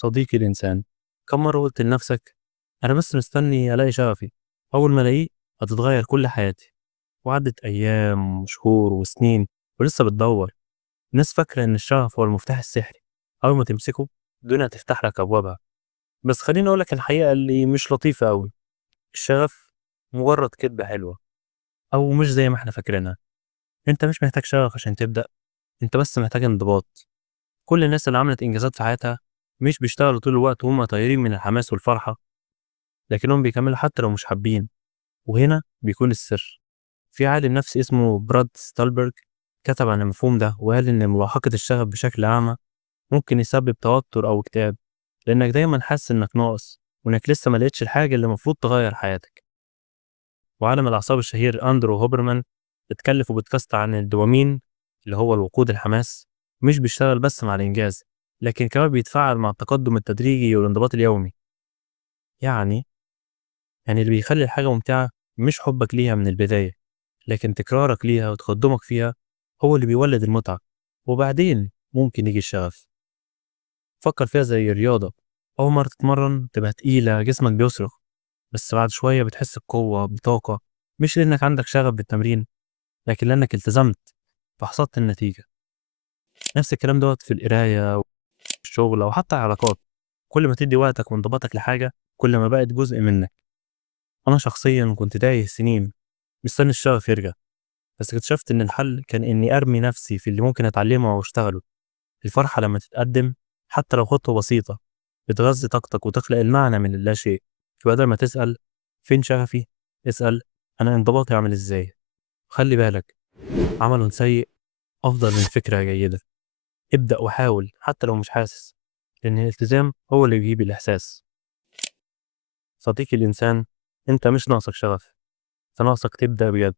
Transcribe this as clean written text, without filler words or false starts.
صديقي الإنسان، كم مرة قلت لنفسك أنا بس مستني ألاقي شغفي، أول ما ألاقيه هتتغير كل حياتي. وعدت أيام وشهور وسنين ولسه بتدور. الناس فاكرة إن الشغف هو المفتاح السحري، أول ما تمسكه الدنيا هتفتح لك أبوابها. بس خليني أقولك الحقيقة اللي مش لطيفة أوي. الشغف مجرد كدبة حلوة، أو مش زي ما احنا فاكرينها. أنت مش محتاج شغف عشان تبدأ، أنت بس محتاج انضباط. كل الناس اللي عملت إنجازات في حياتها مش بيشتغلوا طول الوقت وهم طايرين من الحماس والفرحة، لكنهم بيكملوا حتى لو مش حابين. وهنا بيكون السر. في عالم نفسي اسمه براد ستالبرج كتب عن المفهوم ده وقال إن ملاحقة الشغف بشكل أعمى ممكن يسبب توتر أو اكتئاب، لأنك دايما حاسس إنك ناقص وإنك لسه ما لقيتش الحاجة اللي المفروض تغير حياتك. وعالم الأعصاب الشهير أندرو هوبرمان اتكلم في بودكاست عن الدوبامين اللي هو الوقود الحماس، مش بيشتغل بس مع الإنجاز، لكن كمان بيتفاعل مع التقدم التدريجي والانضباط اليومي. يعني اللي بيخلّي الحاجة ممتعة مش حُبّك ليها من البداية، لكن تكرارك ليها وتقدُّمك فيها هو اللي بيولِّد المتعة، وبعدين ممكن ييجي الشغف. فكّر فيها زي الرياضة، أول مرّة تتمرّن تبقى تقيلة، جسمك بيصرخ، بس بعد شوية بتحس بقوة، بطاقة، مش لإنّك عندك شغف بالتمرين، لكن لإنّك التزمت فحصدت النتيجة. نفس الكلام دوّة في القراية والشغل أو حتى العلاقات، كل ما تدّي وقتك وانضباطك لحاجة، كل ما بقت جزء منّك. أنا شخصيًا كنت تايه سنين مستني الشغف يرجع، بس اكتشفت إن الحل كان إني أرمي نفسي في اللي ممكن أتعلمه أو أشتغله. الفرحة لما تتقدم حتى لو خطوة بسيطة بتغذي طاقتك وتخلق المعنى من اللاشيء. فبدل ما تسأل فين شغفي، اسأل أنا انضباطي عامل إزاي. خلي بالك، عمل سيء أفضل من فكرة جيدة. ابدأ وحاول حتى لو مش حاسس، لأن الالتزام هو اللي بيجيب الإحساس. صديقي الإنسان، أنت مش ناقصك شغف، أنت ناقصك تبدأ بجد.